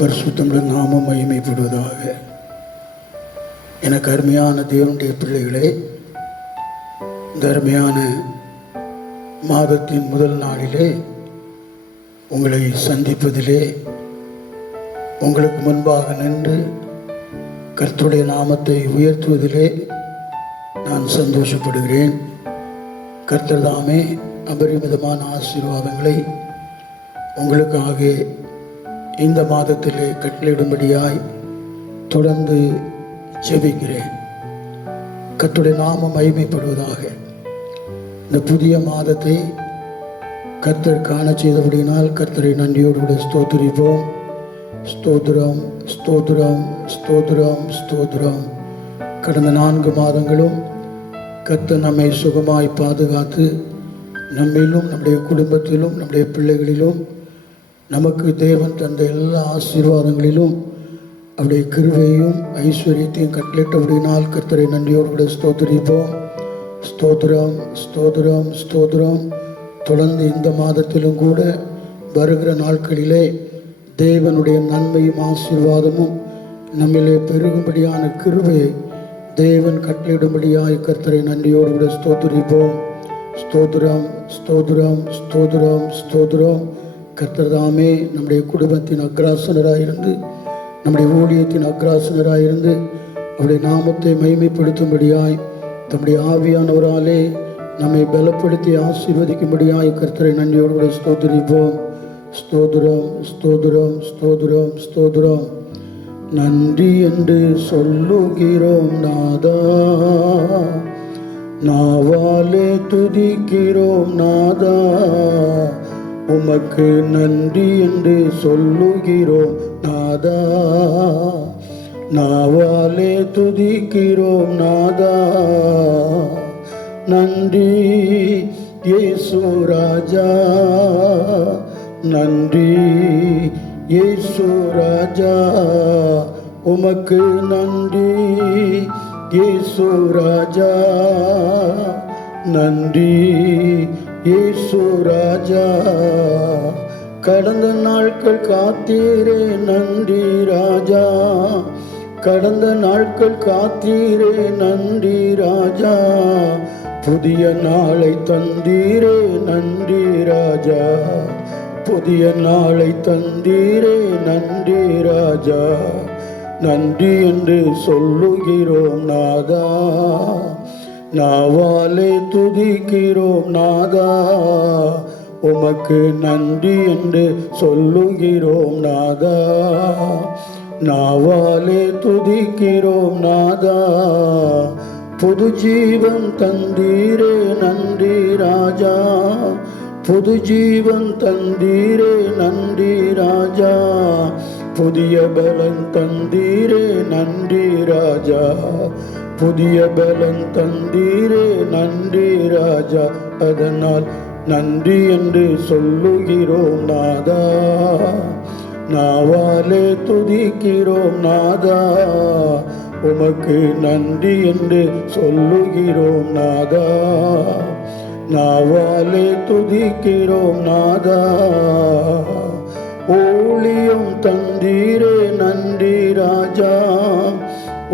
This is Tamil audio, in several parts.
பரிசுத்தமுள்ள நாமம் மகிமைப்படுவதாக. எனக்கு அருமையான தேவனுடைய பிள்ளைகளே, இந்த அருமையான மாதத்தின் முதல் நாளிலே உங்களை சந்திப்பதிலே உங்களுக்கு முன்பாக நின்று கர்த்தருடைய நாமத்தை உயர்த்துவதிலே நான் சந்தோஷப்படுகிறேன். கர்த்தர் தாமே அபரிமிதமான ஆசீர்வாதங்களை உங்களுக்காக இந்த மாதத்திலே கட்டளையிடும்படியாய் தொடர்ந்து ஜெபிக்கிறேன். கர்த்தருடைய நாமம் மகிமைப்படுவதாக. இந்த புதிய மாதத்தை கர்த்தர் காண செய்தபடியினால் கர்த்தரை நன்றியோடு கூட ஸ்தோத்திரிப்போம். ஸ்தோத்திரம், ஸ்தோத்திரம், ஸ்தோத்திரம், ஸ்தோத்திரம். கடந்த 4 மாதங்களும் கர்த்தர் நம்மை சுகமாய் பாதுகாத்து நம்மிலும் நம்முடைய குடும்பத்திலும் நம்முடைய பிள்ளைகளிலும் நமக்கு தேவன் தந்த எல்லா ஆசீர்வாதங்களிலும் அவருடைய கிருபையும் ஐஸ்வர்யத்தையும் கட்டளிட்டபடினால் கர்த்தரை நன்றியோடு கூட ஸ்தோத்திரிப்போம். ஸ்தோத்திரம், ஸ்தோத்திரம், ஸ்தோத்திரம். தொடர்ந்து இந்த மாதத்திலும் கூட வருகிற நாட்களிலே தேவனுடைய நன்மையும் ஆசீர்வாதமும் நம்மிலே பெருகும்படியான கிருபையை தேவன் கட்டளையிடும்படியாய் கர்த்தரை நன்றியோடு கூட ஸ்தோத்திரிப்போம். ஸ்தோத்திரம், ஸ்தோத்திரம், ஸ்தோத்திரம், ஸ்தோத்திரம். கர்த்தர் தாமே நம்முடைய குடும்பத்தின் அக்ராசனராயிருந்து நம்முடைய ஊழியத்தின் அக்ராசனராயிருந்து அவருடைய நாமத்தை மகிமைப்படுத்தும்படியாய் தம்முடைய ஆவியானவராலே நம்மை பலப்படுத்தி ஆசீர்வதிக்கும்படியாய் கர்த்தரை நன்றியோடு கூட ஸ்தோத்திரிப்போம். ஸ்தோத்திரம், ஸ்தோத்திரம், ஸ்தோத்திரம், ஸ்தோத்திரம். நன்றி என்று சொல்லுகிறோம் நாதா, நாவாலே துதிக்கிறோம் நாதா, உமக்கு நன்றி என்று சொல்லுகிறோம் நாதா, நாவாலே துதிக்கிறோம் நாதா. நன்றி இயேசு ராஜா, நன்றி இயேசு ராஜா, உமக்கு நன்றி இயேசு ராஜா, நன்றி இயேசு ராஜா. கடந்த நாட்கள் காத்தீரே நன்றி ராஜா, கடந்த நாட்கள் காத்தீரே நன்றி ராஜா, புதிய நாளை தந்தீரே நன்றி ராஜா, புதிய நாளை தந்தீரே நன்றி ராஜா. நன்றி என்று சொல்லுகிறோம் நாதா, நாவாலே துதிக்கிறோம் நாதா, உமக்கு நன்றி என்று சொல்லுகிறோம் நாதா, நாவாலே துதிக்கிறோம் நாதா. புது ஜீவன் தந்தீரே நன்றி ராஜா, புது ஜீவன் தந்தீரே நன்றி ராஜா, புதிய பலன் தந்தீரே நன்றி ராஜா, புதிய பலன் தந்தீரே நன்றி ராஜா. அதனால் நன்றி என்று சொல்லுகிறோம் நாதா, நாவாலே துதிக்கிறோம் நாதா, உமக்கு நன்றி என்று சொல்லுகிறோம் நாதா, நாவாலே துதிக்கிறோம் நாதா. ஊழியம் தந்தீரே நன்றி ராஜா,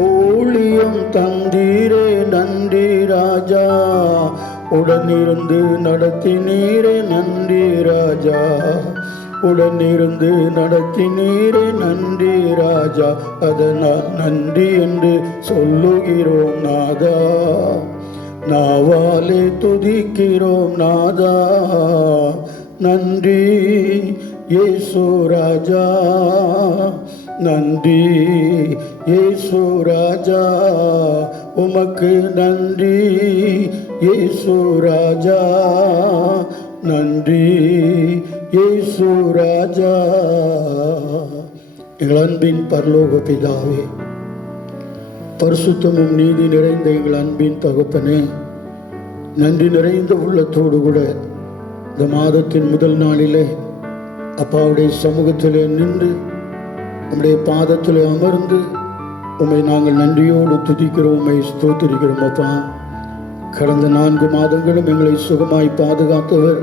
ஊழியம் தந்தீரே நன்றி ராஜா, உடனிருந்து நடத்தினீரே நன்றி ராஜா, உடனிருந்து நடத்தினீரே நன்றி ராஜா. அதனால் நன்றி என்று சொல்லுகிறோம் நாதா, நாவாலே துதிக்கிறோம் நாதா. நன்றி இயேசு ராஜா, நன்றி இயேசு ராஜா, உமக்கு நன்றி இயேசு ராஜா, நன்றி இயேசு ராஜா. எங்கள் அன்பின் பரலோக பிதாவே, பரிசுத்தமும் நீதி நிறைந்த எங்கள் அன்பின் தகப்பனே, நன்றி நிறைந்த உள்ளத்தோடு கூட இந்த மாதத்தின் முதல் நாளிலே அப்பாவுடைய சமூகத்திலே நின்று நம்முடைய பாதத்தில் அமர்ந்து உம்மை நாங்கள் நன்றியோடு துதிக்கிறோம், உம்மை ஸ்தோத்திரிக்கிறோம். அப்பா, கடந்த 4 மாதங்களும் எங்களை சுகமாய் பாதுகாத்தவர்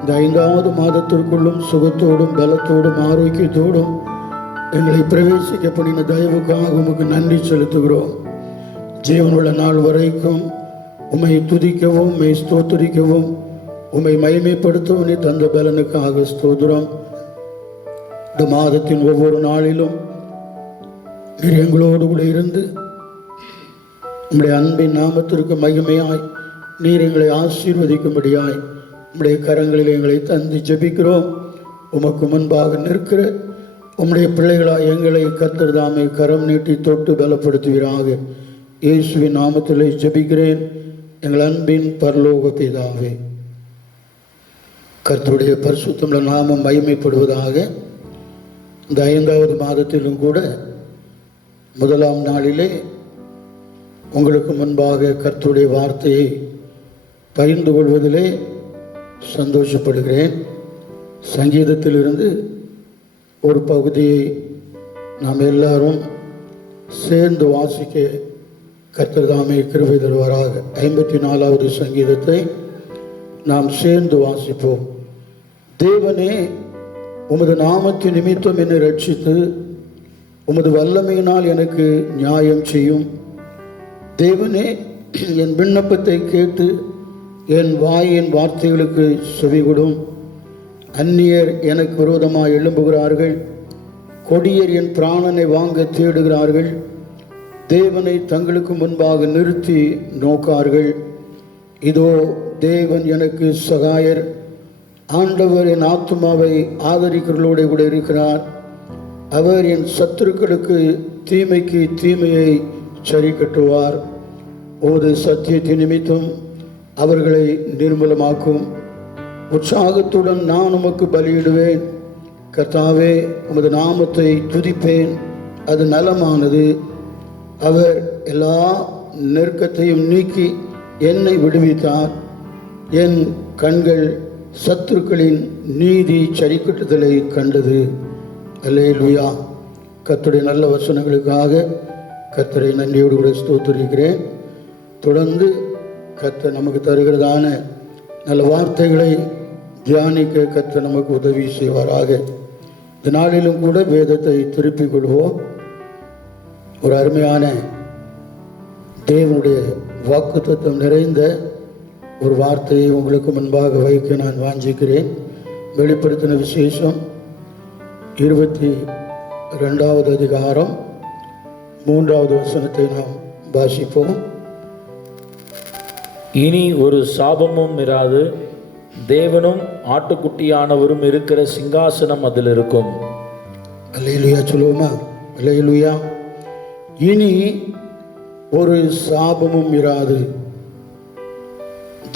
இந்த 5வது மாதத்திற்குள்ளும் சுகத்தோடும் பலத்தோடும் ஆரோக்கியத்தோடும் எங்களை பிரவேசிக்க பண்ணின தயவுக்காக உமக்கு நன்றி செலுத்துகிறோம். ஜீவனுள்ள நாள் வரைக்கும் உம்மை துதிக்கவும், உம்மை ஸ்தோத்திரிக்கவும், உம்மை மகிமைப்படுத்தவும் நீ தந்த பலனுக்காக ஸ்தோத்திரம். இந்த மாதத்தின் ஒவ்வொரு நாளிலும் நீர் எங்களோடு கூட இருந்து உம்முடைய அன்பின் நாமத்திற்கு மகிமையாய் நீர் எங்களை ஆசீர்வதிக்கும்படியாய் உம்முடைய கரங்களில் எங்களை தந்து ஜெபிக்கிறோம். உமக்கு முன்பாக நிற்கிற உம்முடைய பிள்ளைகளாய் எங்களை கர்த்தர் தாமே கரம் நீட்டி தொட்டு பலப்படுத்துவீராக. இயேசுவின் நாமத்திலே ஜெபிக்கிறேன் எங்கள் அன்பின் பரலோக பிதாவே. கர்த்தருடைய பரிசுத்தமுள்ள நாமம் மகிமைப்படுவதாக. இந்த 5வது மாதத்திலும் கூட முதலாம் நாளிலே உங்களுக்கு முன்பாக கர்த்தருடைய வார்த்தையை பகிர்ந்து கொள்வதிலே சந்தோஷப்படுகிறேன். சங்கீதத்திலிருந்து ஒரு பகுதியை நாம் எல்லாரும் சேர்ந்து வாசிக்க கர்த்தர் தாமே கிருபை தருவாராக. 54வது சங்கீதத்தை நாம் சேர்ந்து வாசிப்போம். தேவனே, உமது நாமத்தின் நிமித்தம் என்னை ரட்சித்து உமது வல்லமையினால் எனக்கு நியாயம் செய்யும். தேவனே, என் விண்ணப்பத்தை கேட்டு என் வாயின் வார்த்தைகளுக்கு செவிகொடும். அந்நியர் எனக்கு விரோதமாக எழும்புகிறார்கள், கொடியர் என் பிராணனை வாங்க தேடுகிறார்கள். தேவனை தங்களுக்கு முன்பாக நிறுத்தி நோக்கார்கள். இதோ தேவன் எனக்கு சகாயர், ஆண்டவர் என் ஆத்துமாவை ஆதரிக்கிறவர்களோடு கூட இருக்கிறார். அவர் என் சத்துருக்களுக்கு தீமைக்கு தீமையை சரி கட்டுவார். ஒரு சத்தியத்தின் நிமித்தம் அவர்களை நிர்மூலமாக்கும். உற்சாகத்துடன் நான் உமக்கு பலியிடுவேன். கர்த்தாவே, உமது நாமத்தை துதிப்பேன், அது நலமானது. அவர் எல்லா நெருக்கத்தையும் நீக்கி என்னை விடுவித்தார். என் கண்கள் சத்துருக்களின் நீதி சரிக்கட்டுதலை கண்டது. அல்லேலூயா. கர்த்தருடைய நல்ல வசனங்களுக்காக கர்த்தரை நன்றியோடு கூட ஸ்தோத்திரிக்கிறேன். தொடர்ந்து கர்த்தர் நமக்கு தருகிறதான நல்ல வார்த்தைகளை தியானிக்க கர்த்தர் நமக்கு உதவி செய்வாராக. இந்த நாளிலும் கூட வேதத்தை திருப்பிக் கொள்வோம். ஒரு அருமையான தேவனுடைய வாக்குத்தத்தம் நிறைந்த ஒரு வார்த்தையை உங்களுக்கு முன்பாக வைக்க நான் வாஞ்சிக்கிறேன். வெளிப்படுத்தின விசேஷம் 22வது அதிகாரம் 3வது வசனத்தை நாம் வாசிப்போம். இனி ஒரு சாபமும் இராது, தேவனும் ஆட்டுக்குட்டியானவரும் இருக்கிற சிங்காசனம் அதில் இருக்கும். அல்லேலூயா சொல்லுவோமா? அல்லேலூயா. இனி ஒரு சாபமும் இராது,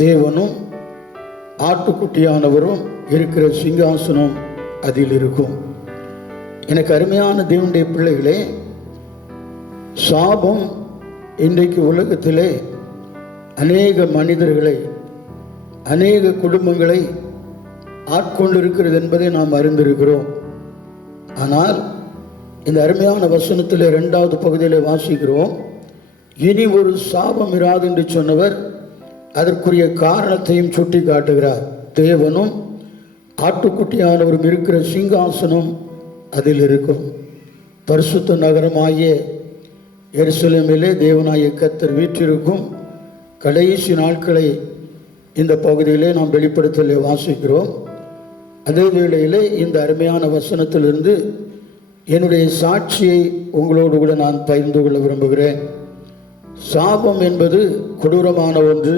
தேவனும் ஆட்டுக்குட்டியானவரும் இருக்கிற சிங்காசனம் அதில் இருக்கும். எனக்கு அருமையான தேவனுடைய பிள்ளைகளே, சாபம் இன்றைக்கு உலகத்திலே அநேக மனிதர்களை, அநேக குடும்பங்களை ஆட்கொண்டிருக்கிறது என்பதை நாம் அறிந்திருக்கிறோம். ஆனால் இந்த அருமையான வசனத்தில் 2வது பகுதியில் வாசிக்கிறோம், இனி ஒரு சாபம் இராது என்று சொன்னவர் அதற்குரிய காரணத்தையும் சுட்டி காட்டுகிறார். தேவனும் ஆட்டுக்குட்டியானவரும் இருக்கிற சிங்காசனம் அதில் இருக்கும். பரிசுத்த நகரமாகிய எருசலேமிலே தேவனாகிய கர்த்தர் வீற்றிருக்கும் கடைசி நாட்களை இந்த பகுதியிலே நாம் வெளிப்படுத்தலை வாசிக்கிறோம். அதே வேளையிலே இந்த அருமையான வசனத்திலிருந்து என்னுடைய சாட்சியை உங்களோடு கூட நான் பகிர்ந்து கொள்ள விரும்புகிறேன். சாபம் என்பது கொடூரமான ஒன்று.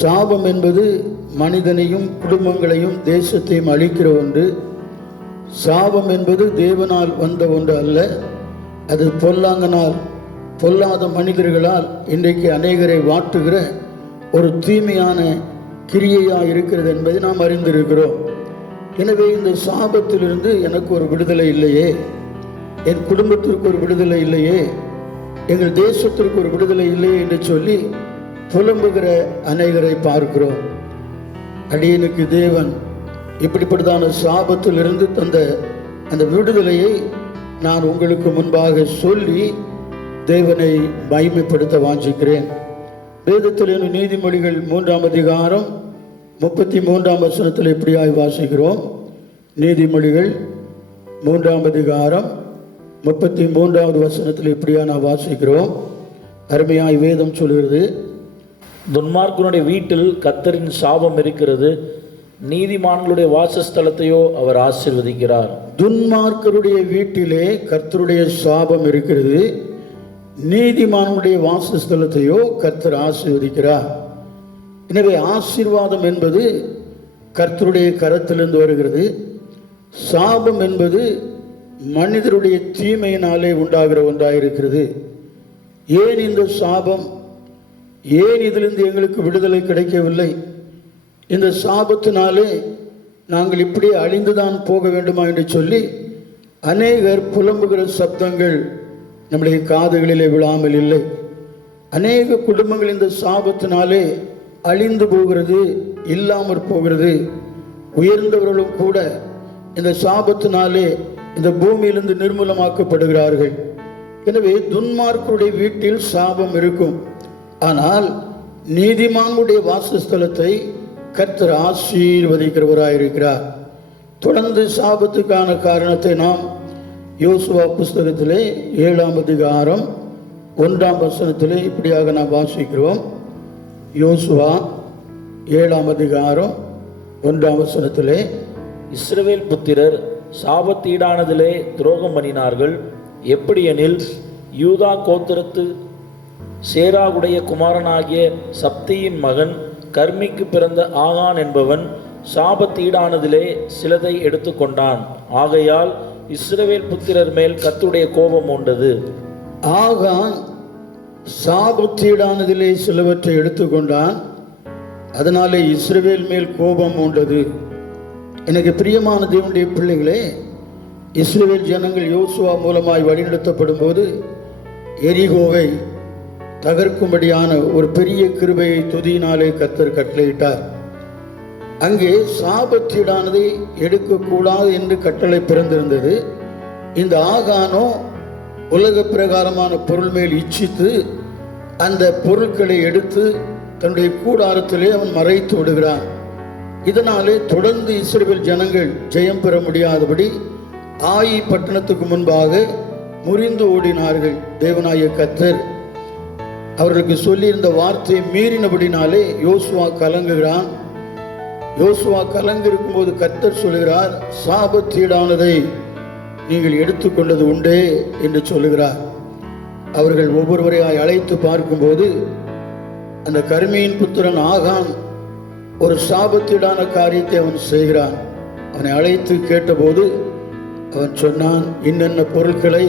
சாபம் என்பது மனிதனையும் குடும்பங்களையும் தேசத்தையும் அழிக்கிற ஒன்று. சாபம் என்பது தேவனால் வந்த ஒன்று அல்ல. அது பொல்லாங்கனால், பொல்லாத மனிதர்களால் இன்றைக்கு அநேகரை வாட்டுகிற ஒரு தீமையான கிரியையாக இருக்கிறது என்பதை நாம் அறிந்திருக்கிறோம். எனவே இந்த சாபத்திலிருந்து எனக்கு ஒரு விடுதலை இல்லையே, என் குடும்பத்திற்கு ஒரு விடுதலை இல்லையே, எங்கள் தேசத்திற்கு ஒரு விடுதலை இல்லையே என்று சொல்லி புலம்புகிற அநேகரை பார்க்கிறோம். அடியனுக்கு தேவன் இப்படிப்பட்டதான சாபத்திலிருந்து தந்த அந்த விடுதலையை நான் உங்களுக்கு முன்பாக சொல்லி தேவனை மகிமைப்படுத்த வாஞ்சிக்கிறேன். வேதத்தில் நீதிமொழிகள் 3ஆம் அதிகாரம் 33ஆம் வசனத்தில் இப்படியாய் வாசிக்கிறோம். நீதிமொழிகள் 3ஆம் அதிகாரம் 33வது வசனத்தில் இப்படியா நான் வாசிக்கிறோம். அருமையாய் வேதம் சொல்கிறது, துன்மார்க்கனுடைய வீட்டில் கர்த்தரின் சாபம் இருக்கிறது, நீதிமான்களுடைய வாசஸ்தலத்தையோ அவர் ஆசீர்வதிக்கிறார். துன்மார்க்கருடைய வீட்டிலே கர்த்தருடைய சாபம் இருக்கிறது, நீதிமானுடைய வாசஸ்தலத்தையோ கர்த்தர் ஆசீர்வதிக்கிறார். எனவே ஆசீர்வாதம் என்பது கர்த்தருடைய கரத்திலிருந்து வருகிறது. சாபம் என்பது மனிதருடைய தீமையினாலே உண்டாகிற ஒன்றாயிருக்கிறது. ஏன் இந்த சாபம்? ஏன் இதிலிருந்து எங்களுக்கு விடுதலை கிடைக்கவில்லை? இந்த சாபத்தினாலே நாங்கள் இப்படி அழிந்துதான் போக வேண்டுமா என்று சொல்லி அநேகர் புலம்புகிற சப்தங்கள் நம்முடைய காதுகளிலே விழாமல் இல்லை. அநேக குடும்பங்கள் இந்த சாபத்தினாலே அழிந்து போகிறது, இல்லாமற் போகிறது. உயர்ந்தவர்களும் கூட இந்த சாபத்தினாலே இந்த பூமியிலிருந்து நிர்மூலமாக்கப்படுகிறார்கள். எனவே துன்மார்க்கருடைய வீட்டில் சாபம் இருக்கும், ஆனால் நீதிமானுடைய வாசஸ்தலத்தை கர்த்தர் ஆசீர்வதிக்கிறவராயிருக்கிறார். தொடர்ந்து சாபத்துக்கான காரணத்தை நாம் யோசுவா புஸ்தகத்திலே 7ஆம் அதிகாரம் 1ஆம் வசனத்திலே இப்படியாக நாம் வாசிக்கிறோம். யோசுவா 7ஆம் அதிகாரம் 1ஆம் வசனத்திலே, இஸ்ரவேல் புத்திரர் சாபத்தீடானதிலே துரோகம் பண்ணினார்கள். எப்படியெனில், யூதா கோத்திரத்து சேராகுடைய குமாரனாகிய சப்தியின் மகன் கர்மிக்கு பிறந்த ஆகான் என்பவன் சாபத்தீடானதிலே சிலதை எடுத்துக்கொண்டான். ஆகையால் இஸ்ரவேல் புத்திரர் மேல் கர்த்தருடைய கோபம் உண்டது. ஆகான் சாபத்தீடானதிலே சிலவற்றை எடுத்துக்கொண்டான், அதனாலே இஸ்ரவேல் மேல் கோபம் உண்டது. எனக்கு பிரியமான தேவனுடைய பிள்ளைகளே, இஸ்ரவேல் ஜனங்கள் யோசுவா மூலமாய் வழிநடத்தப்படும் போது எரிகோவை தகர்க்கும்படியான ஒரு பெரிய கிருபையை துதியினாலே கர்த்தர் கட்டளையிட்டார். அங்கே சாபத்தீடானதை எடுக்கக்கூடாது என்று கட்டளை பிறந்திருந்தது. இந்த ஆகானோ உலக பிரகாரமான பொருள் மேல் இச்சித்து அந்த பொருட்களை எடுத்து தன்னுடைய கூடாரத்திலே அவன் மறைத்து விடுகிறான். இதனாலே தொடர்ந்து இஸ்ரவேல் ஜனங்கள் ஜெயம் பெற முடியாதபடி ஆயி பட்டணத்துக்கு முன்பாக முறிந்து ஓடினார்கள். தேவனாய கர்த்தர் அவர்களுக்கு சொல்லியிருந்த வார்த்தையை மீறினபடினாலே யோசுவா கலங்குகிறான். யோசுவா கலங்கு இருக்கும்போது கர்த்தர் சொல்லுகிறார், சாபத்தீடானதை நீங்கள் எடுத்துக்கொண்டது உண்டே என்று சொல்லுகிறார். அவர்கள் ஒவ்வொருவரையாய் அழைத்து பார்க்கும்போது அந்த கர்மியின் புத்திரன் ஆகான் ஒரு சாபத்தீடான காரியத்தை அவன் செய்கிறான். அவனை அழைத்து கேட்டபோது அவன் சொன்னான், இன்னென்ன பொருட்களை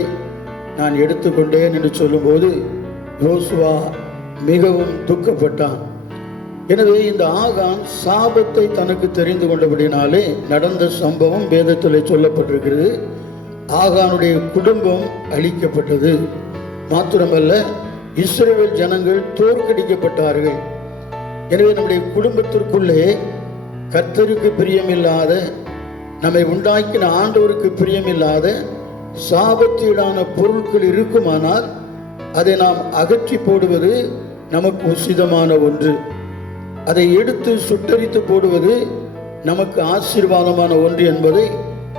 நான் எடுத்துக்கொண்டேன் என்று சொல்லும்போது யோசுவா மிகவும் துக்கப்பட்டான். எனவே இந்த ஆகான் சாபத்தை தனக்கு தெரிந்து கொண்டபடினாலே நடந்த சம்பவம் வேதத்தில் சொல்லப்பட்டிருக்கிறது. ஆகானுடைய குடும்பம் அழிக்கப்பட்டது. மாத்திரமல்ல, இஸ்ரவேல் ஜனங்கள் தோற்கடிக்கப்பட்டார்கள். எனவே நம்முடைய குடும்பத்திற்குள்ளே கர்த்தருக்கு பிரியமில்லாத, நம்மை உண்டாக்கின ஆண்டவருக்கு பிரியமில்லாத சாபத்தீடான பொருட்கள் இருக்குமானால் அதை நாம் அகற்றி போடுவது நமக்கு உசிதமான ஒன்று. அதை எடுத்து சுட்டரித்து போடுவது நமக்கு ஆசீர்வாதமான ஒன்று என்பதை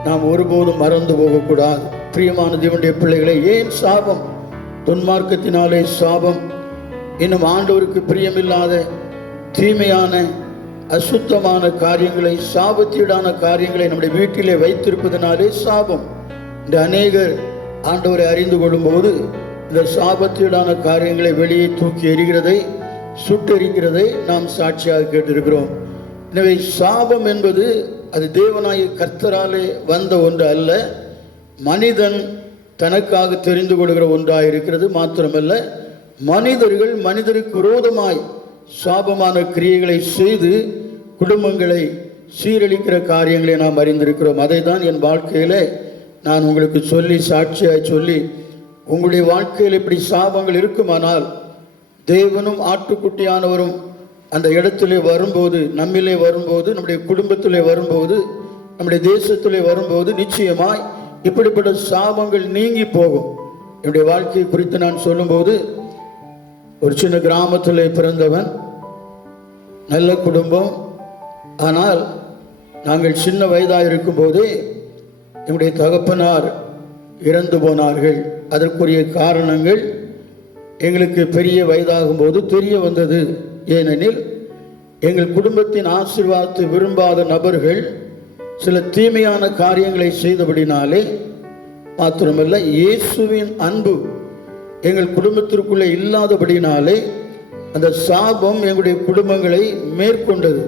நாம் ஒருபோதும் மறந்து போகக்கூடாது. பிரியமான தேவனுடைய பிள்ளைகளை, ஏன் சாபம்? துன்மார்க்கத்தினாலே சாபம். இன்னும் ஆண்டவருக்கு பிரியமில்லாத தீமையான அசுத்தமான காரியங்களை, சாபத்தீடான காரியங்களை நம்முடைய வீட்டிலே வைத்திருப்பதனாலே சாபம். இந்த அநேகர் ஆண்டவரை அறிந்து கொள்ளும்போது இந்த சாபத்தீடான காரியங்களை வெளியே தூக்கி எறிகிறதை, சுட்டெரிக்கிறதை நாம் சாட்சியாக கேட்டிருக்கிறோம். எனவே சாபம் என்பது அது தேவனாய கர்த்தராலே வந்த ஒன்று அல்ல, மனிதன் தனக்காக தெரிந்து கொள்கிற ஒன்றாக இருக்கிறது. மாத்திரமல்ல, மனிதர்கள் மனிதருக்கு விரோதமாய் சாபமான கிரியைகளை செய்து குடும்பங்களை சீரழிக்கிற காரியங்களை நாம் அறிந்திருக்கிறோம். அதை தான் என் வாழ்க்கையில் நான் உங்களுக்கு சொல்லி சாட்சியாய் சொல்லி, உங்களுடைய வாழ்க்கையில் இப்படி சாபங்கள் இருக்குமானால் தேவனும் ஆட்டுக்குட்டியானவரும் அந்த இடத்திலே வரும்போது, நம்மிலே வரும்போது, நம்முடைய குடும்பத்திலே வரும்போது, நம்முடைய தேசத்திலே வரும்போது நிச்சயமாய் இப்படிப்பட்ட சாபங்கள் நீங்கி போகும். என்னுடைய வாழ்க்கையை குறித்து நான் சொல்லும்போது, ஒரு சின்ன கிராமத்திலே பிறந்தவன், நல்ல குடும்பம். ஆனால் நாங்கள் சின்ன வயதாக இருக்கும்போதே என்னுடைய தகப்பனார் இறந்து போனார்கள். அதற்குரிய காரணங்கள் எங்களுக்கு பெரிய வயதாகும் போது தெரிய வந்தது. ஏனெனில் எங்கள் குடும்பத்தின் ஆசீர்வாதத்தை விரும்பாத நபர்கள் சில தீமையான காரியங்களை செய்தபடினாலே மாத்திரமல்ல, இயேசுவின் அன்பு எங்கள் குடும்பத்திற்குள்ளே இல்லாதபடினாலே அந்த சாபம் எங்களுடைய குடும்பங்களை மேற்கொண்டது.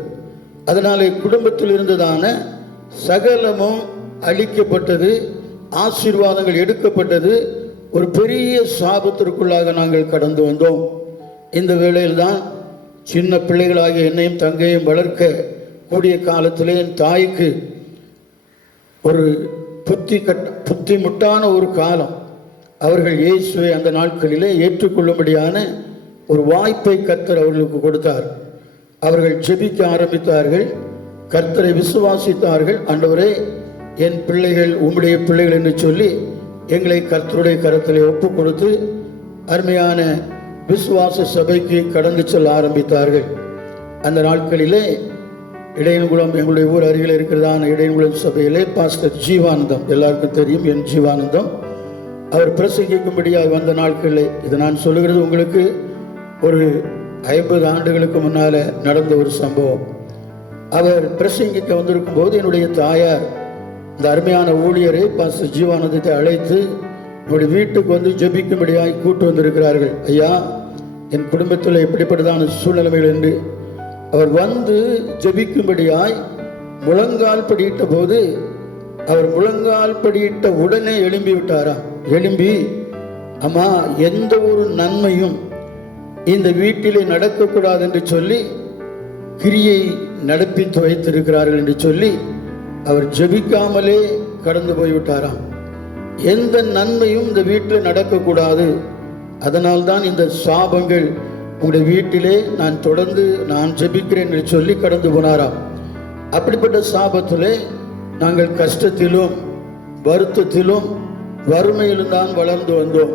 அதனாலே குடும்பத்தில் இருந்ததான சகலமும் அழிக்கப்பட்டது, ஆசீர்வாதங்கள் எடுக்கப்பட்டது. ஒரு பெரிய சாபத்திற்குள்ளாக நாங்கள் கடந்து வந்தோம். இந்த வேளையில்தான் சின்ன பிள்ளைகளாகிய என்னையும் தங்கையும் வளர்க்க கூடிய காலத்திலே என் தாய்க்கு ஒரு புத்தி முட்டான ஒரு காலம். அவர்கள் இயேசுவை அந்த நாட்களிலே ஏற்றுக்கொள்ளும்படியான ஒரு வாய்ப்பை கர்த்தர் அவர்களுக்கு கொடுத்தார். அவர்கள் ஜெபிக்க ஆரம்பித்தார்கள், கர்த்தரை விசுவாசித்தார்கள். ஆண்டவரே, என் பிள்ளைகள் உம்முடைய பிள்ளைகள் என்று சொல்லி எங்களை கர்த்தருடைய கரத்திலே ஒப்பு கொடுத்து அருமையான விசுவாச சபைக்கு கடந்து செல்ல ஆரம்பித்தார்கள். அந்த நாட்களிலே இடையன்குளம், எங்களுடைய ஊர் அருகில் இருக்கிறதான இடையன்குளம் சபையிலே பாஸ்டர் ஜீவானந்தம், எல்லாருக்கும் தெரியும் என் ஜீவானந்தம், அவர் பிரசங்கிக்கும்படியாக வந்த நாட்களிலே, இது நான் சொல்லுகிறது உங்களுக்கு ஒரு 50 ஆண்டுகளுக்கு முன்னால் நடந்த ஒரு சம்பவம். அவர் பிரசங்கிக்க வந்திருக்கும் போது என்னுடைய தாயார் இந்த அருமையான ஊழியரை பாஸ்டர் ஜீவானந்தத்தை அழைத்து என்னுடைய வீட்டுக்கு வந்து ஜெபிக்கும்படியாய் கூட்டு வந்திருக்கிறார்கள். ஐயா, என் குடும்பத்தில் எப்படிப்பட்டதான சூழ்நிலைகள் என்று அவர் வந்து ஜெபிக்கும்படியாய் முழங்கால் படியிட்ட போது அவர் முழங்கால் படியிட்ட உடனே எழும்பி விட்டாராம். எழும்பி, அம்மா, எந்த ஒரு நன்மையும் இந்த வீட்டிலே நடக்கக்கூடாது என்று சொல்லி கிரியை நடப்பித்து வைத்திருக்கிறார்கள் என்று சொல்லி அவர் ஜெபிக்காமலே கடந்து போய்விட்டாராம். எந்த நன்மையும் இந்த வீட்டில் நடக்கக்கூடாது, அதனால்தான் இந்த சாபங்கள் உங்களுடைய வீட்டிலே நான் தொடர்ந்து நான் ஜெபிக்கிறேன் என்று சொல்லி கடந்து போனாராம். அப்படிப்பட்ட சாபத்திலே நாங்கள் கஷ்டத்திலும் வருத்தத்திலும் வறுமையிலும் தான் வளர்ந்து வந்தோம்.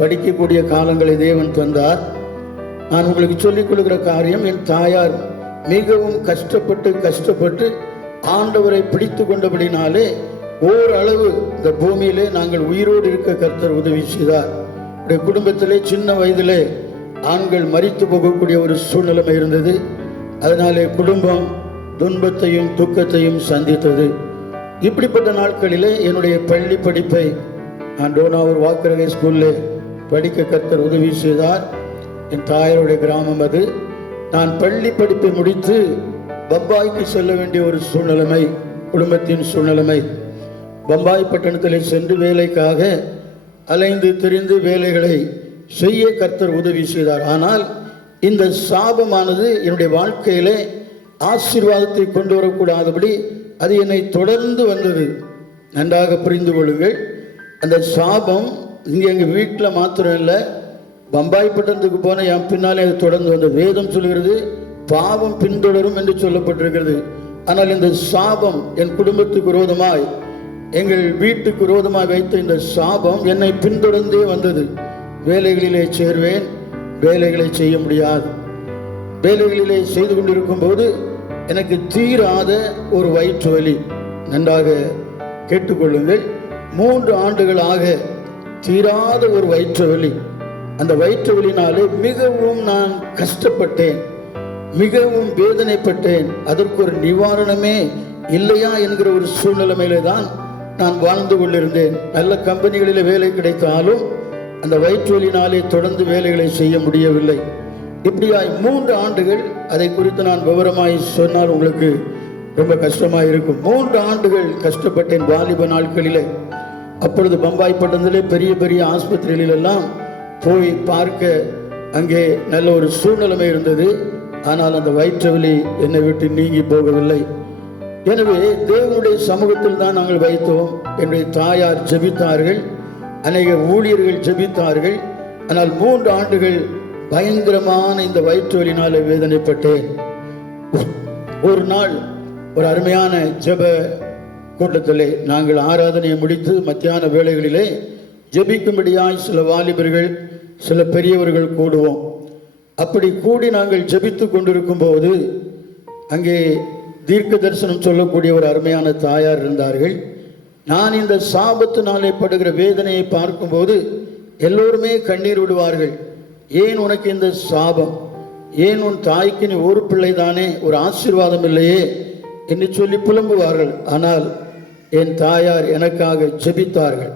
படிக்கக்கூடிய காலங்களை தேவன் தந்தார். நான் உங்களுக்கு சொல்லிக் கொடுக்கிற காரியம், என் தாயார் மிகவும் கஷ்டப்பட்டு ஆண்டவரை பிடித்து கொண்டபடினாலே ஓரளவு இந்த பூமியிலே நாங்கள் உயிரோடு இருக்க கர்த்தர் உதவி செய்தார். என்னுடைய குடும்பத்திலே சின்ன வயதிலே ஆண்கள் மரித்து போகக்கூடிய ஒரு சூழ்நிலை இருந்தது. அதனாலே குடும்பம் துன்பத்தையும் துக்கத்தையும் சந்தித்தது. இப்படிப்பட்ட நாட்களிலே என்னுடைய பள்ளி படிப்பை நான் டோனாவூர் வாக்கரகை ஸ்கூலில் படிக்க கர்த்தர் உதவி செய்தார். என் தாயாருடைய கிராமம் அது. நான் பள்ளி படிப்பை முடித்து பம்பாய்க்கு செல்ல வேண்டிய ஒரு சூழ்நிலைமை, குடும்பத்தின் சூழ்நிலைமை. பம்பாய் பட்டணத்தில் சென்று வேலைக்காக அலைந்து திரிந்து வேலைகளை செய்ய கர்த்தர் உதவி செய்தார். ஆனால் இந்த சாபமானது என்னுடைய வாழ்க்கையிலே ஆசீர்வாதத்தை கொண்டு வரக்கூடாதபடி அது என்னை தொடர்ந்து வந்தது. நன்றாக புரிந்து கொள்ளுங்கள். அந்த சாபம் இங்கே எங்கள் வீட்டில் மாத்திரம் இல்லை, பம்பாய் பட்டணத்துக்கு போன என் பின்னாலே அது தொடர்ந்து வந்தது. வேதம் சொல்கிறது பாவம் பின்தொடரும் என்று சொல்லப்பட்டிருக்கிறது. ஆனால் இந்த சாபம் என் குடும்பத்துக்கு விரோதமாய், எங்கள் வீட்டுக்கு விரோதமாய் வைத்த இந்த சாபம் என்னை பின்தொடர்ந்தே வந்தது. வேலைகளிலே சேர்வேன், வேலைகளை செய்ய முடியாது. வேலைகளிலே செய்து கொண்டிருக்கும் போது எனக்கு தீராத ஒரு வயிற்று வலி. நன்றாக கேட்டுக்கொள்ளுங்கள். 3 ஆண்டுகளாக தீராத ஒரு வயிற்று வலி. அந்த வயிற்று வலினாலே மிகவும் நான் கஷ்டப்பட்டேன், மிகவும் வேதனைப்பட்டேன். அதற்கு ஒரு நிவாரணமே இல்லையா என்கிற ஒரு சூழ்நிலைமையிலே தான் நான் வாழ்ந்து கொண்டிருந்தேன். நல்ல கம்பெனிகளில் வேலை கிடைத்தாலும் அந்த வயிற்று வலினாலே தொடர்ந்து வேலைகளை செய்ய முடியவில்லை. இப்படியாய் 3 ஆண்டுகள். அதை குறித்து நான் விவரமாய் சொன்னால் உங்களுக்கு ரொம்ப கஷ்டமாக இருக்கும். 3 ஆண்டுகள் கஷ்டப்பட்டேன் வாலிப நாட்களிலே. அப்பொழுது பம்பாய் பட்டணத்திலே பெரிய பெரிய ஆஸ்பத்திரிகளெல்லாம் போய் பார்க்க அங்கே நல்ல ஒரு சூழ்நிலைமை இருந்தது. ஆனால் அந்த வயிற்று வலி என்னை விட்டு நீங்கி போகவில்லை. எனவே தேவனுடைய சமூகத்தில் தான் நாங்கள் வைத்தோம். என்னுடைய தாயார் ஜெபித்தார்கள், அநேக ஊழியர்கள் ஜெபித்தார்கள். ஆனால் 3 ஆண்டுகள் பயங்கரமான இந்த வயிற்று வலினாலே வேதனைப்பட்டேன். ஒரு நாள் ஒரு அருமையான ஜெப கூட்டத்திலே நாங்கள் ஆராதனையை முடித்து மத்தியான வேளைகளிலே ஜெபிக்கும்படியாய் சில வாலிபர்கள் சில பெரியவர்கள் கூடுவோம். அப்படி கூடி நாங்கள் ஜெபித்து கொண்டிருக்கும் போது அங்கே தீர்க்க தரிசனம் சொல்லக்கூடிய ஒரு அருமையான தாயார் இருந்தார்கள். நான் இந்த சாபத்தினாலே படுகிற வேதனையை பார்க்கும்போது எல்லோருமே கண்ணீர் விடுவார்கள். ஏன் உனக்கு இந்த சாபம்? ஏன் உன் தாய்க்கு நீ ஒரு பிள்ளை தானே, ஒரு ஆசீர்வாதம் இல்லையே என்று சொல்லி புலம்புவார்கள். ஆனால் என் தாயார் எனக்காக ஜெபித்தார்கள்.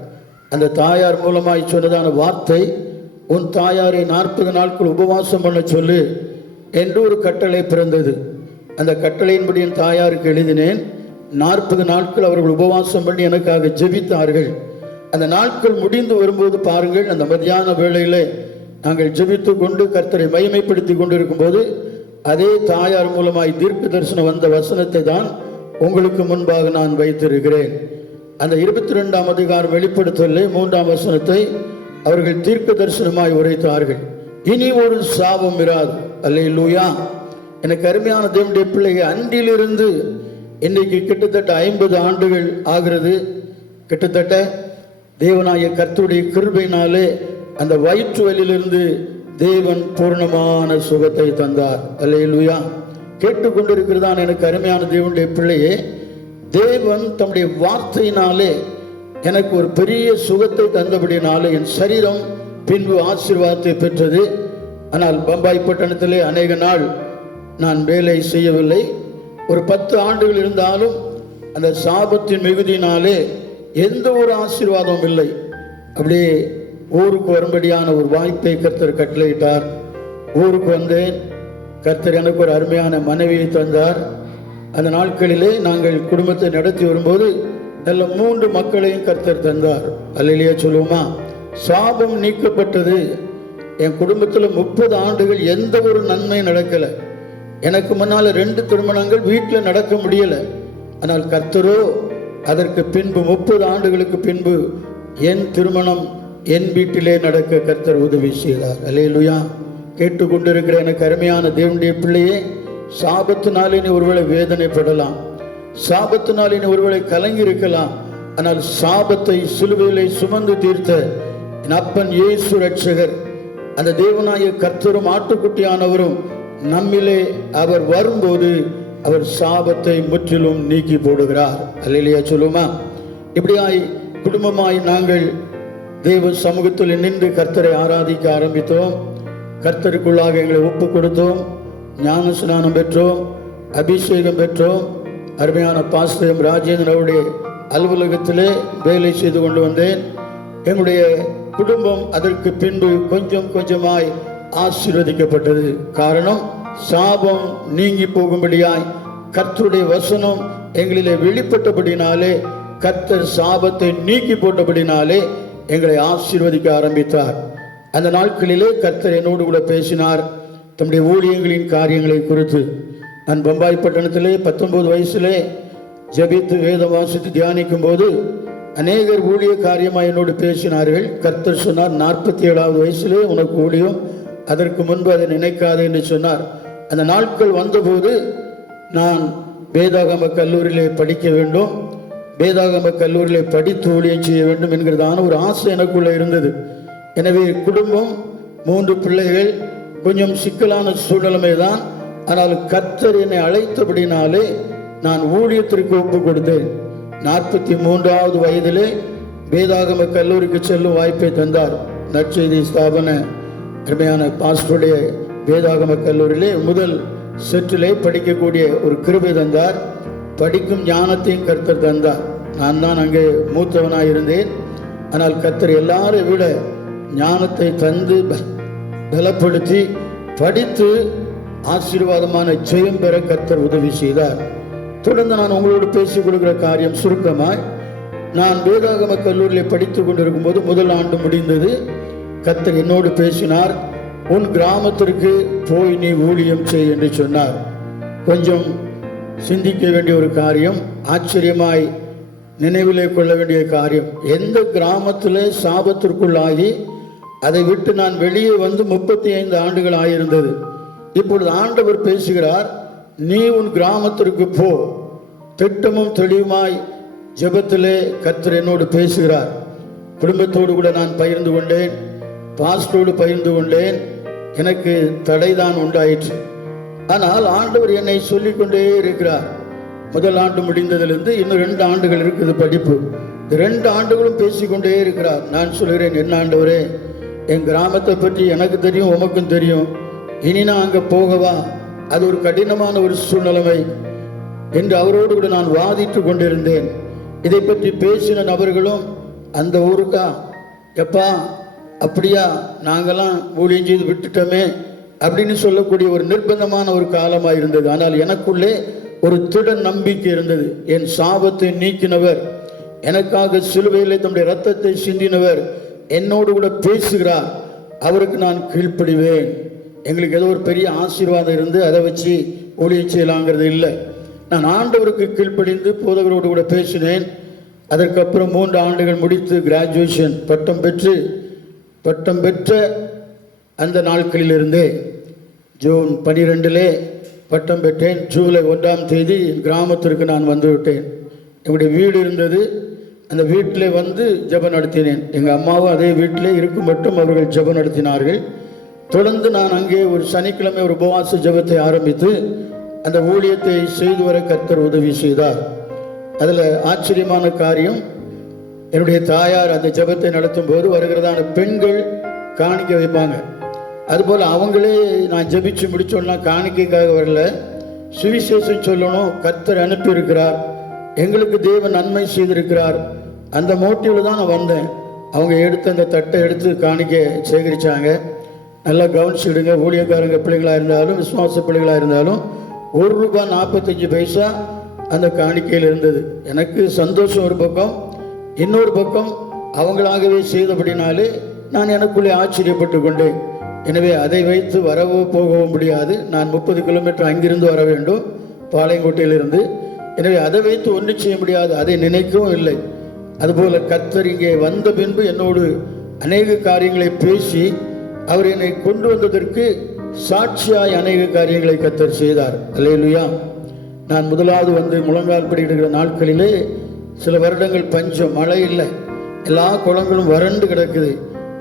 அந்த தாயார் மூலமாய் சொன்னதான வார்த்தை, உன் தாயாரை 40 நாட்கள் உபவாசம் பண்ண சொல்லு என்று ஒரு கட்டளை பிறந்தது. அந்த கட்டளையின்படி என் தாயாருக்கு எழுதினேன். 40 நாட்கள் அவர்கள் உபவாசம் பண்ணி எனக்காக ஜெபித்தார்கள். அந்த நாட்கள் முடிந்து வரும்போது பாருங்கள், அந்த மத்தியான வேளையிலே நாங்கள் ஜெபித்து கொண்டு கர்த்தரை மகிமைப்படுத்தி கொண்டிருக்கும் போது அதே தாயார் மூலமாய் தீர்க்க தரிசனம் வந்த வசனத்தை தான் உங்களுக்கு முன்பாக நான் வைத்திருக்கிறேன். அந்த 22ஆம் அதிகாரம் வெளிப்படுத்தலே 3ஆம் வசனத்தை அவர்கள் தீர்க்க தரிசனமாய் உரைத்தார்கள். இனி ஒரு சாபம் இராது. அல்லேலூயா. எனக்கு அருமையான தேவனுடைய பிள்ளைகள், அன்றிலிருந்து இன்றைக்கு கிட்டத்தட்ட 50 ஆண்டுகள் ஆகிறது. கிட்டத்தட்ட தேவனாய கர்த்தருடைய கிருபையினாலே அந்த வயிற்று வலியிலிருந்து தேவன் பூர்ணமான சுகத்தை தந்தார். அல்லேலூயா. கேட்டுக்கொண்டிருக்கிறதான் எனக்கு அருமையான தேவனுடைய பிள்ளையே, தேவன் தம்முடைய வார்த்தையினாலே எனக்கு ஒரு பெரிய சுகத்தை தந்தபடினாலே என் சரீரம் பின்பு ஆசீர்வாதத்தை பெற்றது. ஆனால் பம்பாய் பட்டணத்திலே அநேக நாள் நான் வேலை செய்யவில்லை. ஒரு 10 ஆண்டுகள் இருந்தாலும் அந்த சாபத்தின் மிகுதியினாலே எந்த ஒரு ஆசீர்வாதமும் இல்லை. அப்படியே ஊருக்கு வரும்படியான ஒரு வாய்ப்பை கர்த்தர் கட்டளையிட்டார். ஊருக்கு வந்தேன். கர்த்தர் எனக்கு ஒரு அருமையான மனைவியை தந்தார். அந்த நாட்களிலே நாங்கள் குடும்பத்தை நடத்தி வரும்போது நல்ல 3 மக்களையும் கர்த்தர் தந்தார். அல்லேலூயா சொல்லுவோமா? சாபம் நீக்கப்பட்டது. என் குடும்பத்தில் 30 ஆண்டுகள் எந்த ஒரு நன்மையும் நடக்கலை. எனக்கு முன்னால் 2 திருமணங்கள் வீட்டில் நடக்க முடியலை. ஆனால் கர்த்தரோ அதற்கு பின்பு 30 ஆண்டுகளுக்கு பின்பு என் திருமணம் என் வீட்டிலே நடக்க கர்த்தர் உதவி செய்தார். அல்லேலூயா. கேட்டுக்கொண்டிருக்கிற எனக்கு அருமையான தேவனுடைய பிள்ளையே, சாபத்தினாலே நீ ஒருவேளை வேதனைப்படலாம், சாபத்தினாலே நீ ஒருவேளை கலங்கி இருக்கலாம். ஆனால் சாபத்தை சிலுவையிலே சுமந்து தீர்த்த என் அப்பன் இயேசு ரட்சகர், அந்த தேவனாய கர்த்தரும் ஆட்டுக்குட்டியானவரும் நம்மிலே அவர் வரும்போது அவர் சாபத்தை முற்றிலும் நீக்கி போடுகிறார். அல்லேலூயா சொல்லுமா? இப்படியாய் குடும்பமாய் நாங்கள் தேவ சமூகத்தில் நின்று கர்த்தரை ஆராதிக்க ஆரம்பித்தோம். கர்த்தருக்குள்ளாக எங்களை ஒப்பு கொடுத்தோம். ஞான ஸ்நானம் பெற்றோம், அபிஷேகம் பெற்றோம். அருமையான பாஸ்டர் ராஜேந்திரன் அவருடைய அலுவலகத்திலே வேலை செய்து கொண்டு வந்தேன். எங்களுடைய குடும்பம் அதற்கு பின்பு கொஞ்சம் கொஞ்சமாய் ஆசீர்வதிக்கப்பட்டது. காரணம், சாபம் நீங்கி போகும்படியாய் கர்த்தருடைய வசனம் எங்களிலே வெளிப்பட்டபடினாலே, கர்த்தர் சாபத்தை நீக்கி போட்டபடினாலே எங்களை ஆசீர்வதிக்க ஆரம்பித்தார். அந்த நாட்களிலே கர்த்தர் என்னோடு கூட பேசினார் தம்முடைய ஊழியங்களின் காரியங்களை குறித்து. நான் பம்பாய் பட்டணத்திலே 19 வயசிலே ஜெபித்து வேதம் வாசித்து தியானிக்கும் போது அநேகர் ஊழிய காரியமாக என்னோடு பேசினார்கள். கர்த்தர் சொன்னார், 47வது வயசிலே உனக்கு ஊழியம், அதற்கு முன்பு அதை நினைக்காது என்று சொன்னார். அந்த நாட்கள் வந்தபோது நான் வேதாகம கல்லூரியிலே படிக்க வேண்டும், வேதாகம கல்லூரியிலே படித்து ஊழியம் செய்ய வேண்டும் என்கிறதான ஒரு ஆசை எனக்குள்ளே இருந்தது. எனவே குடும்பம், 3 பிள்ளைகள், கொஞ்சம் சிக்கலான சூழ்நிலைமை தான். ஆனால் கர்த்தர் என்னை அழைத்தபடினாலே நான் ஊழியத்திற்கு ஒப்பு கொடுத்தேன். 43வது வயதிலே வேதாகம கல்லூரிக்கு செல்லும் வாய்ப்பை தந்தார். நற்செய்தி ஸ்தாபன அருமையான பாஸ்டருடைய வேதாகம கல்லூரியிலே முதல் செட்டிலே படிக்கக்கூடிய ஒரு கிருபை தந்தார். படிக்கும் ஞானத்தையும் கர்த்தர் தந்தார். நான் தான் அங்கே மூத்தவனாக இருந்தேன். ஆனால் கர்த்தர் எல்லாரை விட ஞானத்தை தந்து பலப்படுத்தி படித்து ஆசீர்வாதமான ஜெயம் பெற கர்த்தர் உதவி செய்தார். தொடர்ந்து நான் உங்களோடு பேசிக் கொடுக்கிற காரியம் சுருக்கமாய், நான் வேதாகம கல்லூரியில் படித்து கொண்டிருக்கும் போது முதல் ஆண்டு முடிந்தது. கர்த்தர் என்னோடு பேசினார், உன் கிராமத்திற்கு போய் நீ ஊழியம் செய் என்று சொன்னார். கொஞ்சம் சிந்திக்க வேண்டிய ஒரு காரியம், ஆச்சரியமாய் நினைவிலே கொள்ள வேண்டிய காரியம். எந்த கிராமத்தில் சாபத்திற்குள்ளாகி அதை விட்டு நான் வெளியே வந்து 35 ஆண்டுகள் ஆகியிருந்தது. இப்பொழுது ஆண்டவர் பேசுகிறார், நீ உன் கிராமத்திற்கு போ. திட்டமும் தெளிவுமாய் ஜெபத்திலே கர்த்தர் என்னோடு பேசுகிறார். குடும்பத்தோடு கூட நான் பகிர்ந்து கொண்டேன், பாஸ்டரோடு பகிர்ந்து கொண்டேன். எனக்கு தடைதான் உண்டாயிற்று. ஆனால் ஆண்டவர் என்னை சொல்லிக்கொண்டே இருக்கிறார். முதல் ஆண்டு முடிந்ததிலிருந்து இன்னும் 2 ஆண்டுகள் இருக்குது படிப்பு. 2 ஆண்டுகளும் பேசிக்கொண்டே இருக்கிறார். நான் சொல்கிறேன், என்ன ஆண்டவரே, என் கிராமத்தை பற்றி எனக்கு தெரியும், உமக்கும் தெரியும், இனி நான் அங்கே போகவா? அது ஒரு கடினமான ஒரு சூழ்நிலைமை என்று அவரோடு கூட நான் வாதிட்டு கொண்டிருந்தேன். இதை பற்றி பேசின நபர்களும் அந்த ஊருக்கா, எப்பா அப்படியா, நாங்கள்லாம் ஊழியம் செய்து விட்டுட்டோமே அப்படின்னு சொல்லக்கூடிய ஒரு நிர்பந்தமான ஒரு காலமாக இருந்தது. ஆனால் எனக்குள்ளே ஒரு திட நம்பிக்கை இருந்தது. என் சாபத்தை நீக்கினவர், எனக்காக சிலுவையிலே தம்முடைய இரத்தத்தை சிந்தினவர் என்னோடு கூட பேசுகிறார், அவருக்கு நான் கீழ்ப்படிவேன். எங்களுக்கு ஏதோ ஒரு பெரிய ஆசீர்வாதம் இருந்து அதை வச்சு ஊழியம் செய்யலாங்கிறது இல்லை. நான் ஆண்டவருக்கு கீழ்ப்படிந்து போதகரோடு கூட பேசினேன். அதற்கப்புறம் 3 ஆண்டுகள் முடித்து கிராஜுவேஷன் பட்டம் பெற்ற அந்த நாட்களிலிருந்தே ஜூன் 12 பட்டம் பெற்றேன். ஜூலை 1ஆம் தேதி கிராமத்திற்கு நான் வந்து விட்டேன். என்னுடைய வீடு இருந்தது, அந்த வீட்டிலே வந்து ஜெபம் நடத்தினேன். எங்கள் அம்மாவும் அதே வீட்டிலே இருக்கும் மட்டும் அவர்கள் ஜெபம் நடத்தினார்கள். தொடர்ந்து நான் அங்கே ஒரு சனிக்கிழமை ஒரு உபவாச ஜெபத்தை ஆரம்பித்து அந்த ஊழியத்தை செய்து வர கர்த்தர் உதவி செய்தார். அதில் ஆச்சரியமான காரியம், என்னுடைய தாயார் அந்த ஜெபத்தை நடத்தும் போது வருகிறதான பெண்கள் காணிக்கை வைப்பாங்க. அதுபோல் அவங்களே நான் ஜெபிச்சு முடிச்சோன்னா காணிக்கைக்காக வரல, சுவிசேஷம் சொல்லணும், கர்த்தர் அனுப்பியிருக்கிறார், எங்களுக்கு தேவன் நன்மை செய்திருக்கிறார், அந்த மோட்டிவில் தான் நான் வந்தேன். அவங்க எடுத்து அந்த தட்டை எடுத்து காணிக்கை சேகரித்தாங்க. நல்லா கவனிச்சுடுங்க, ஊழியக்காரங்க பிள்ளைகளாக இருந்தாலும் விசுவாச பிள்ளைகளாக இருந்தாலும் ₹1.45 அந்த காணிக்கையில் இருந்தது. எனக்கு சந்தோஷம் ஒரு பக்கம், இன்னொரு பக்கம் அவங்களாகவே செய்தபடினாலே நான் எனக்குள்ளே ஆச்சரியப்பட்டு கொண்டேன். எனவே அதை வைத்து வரவோ போகவோ முடியாது. நான் 30 கிலோமீட்டர் அங்கிருந்து வர வேண்டும், பாளையங்கோட்டையிலிருந்து. எனவே அதை வைத்து ஒன்றும் செய்ய முடியாது, அதை நினைக்கவும் இல்லை. அதுபோல் கர்த்தர் இங்கே வந்த பின்பு என்னோடு அநேக காரியங்களை பேசி அவர் என்னை கொண்டு வந்ததற்கு சாட்சியாய் அநேக காரியங்களை கர்த்தர் செய்தார். அல்லேலூயா. நான் முதலாவது வந்து முழங்கால் படிக்கிற நாட்களிலே சில வருடங்கள் பஞ்சம், மழை இல்லை, எல்லா குளங்களும் வறண்டு கிடக்குது.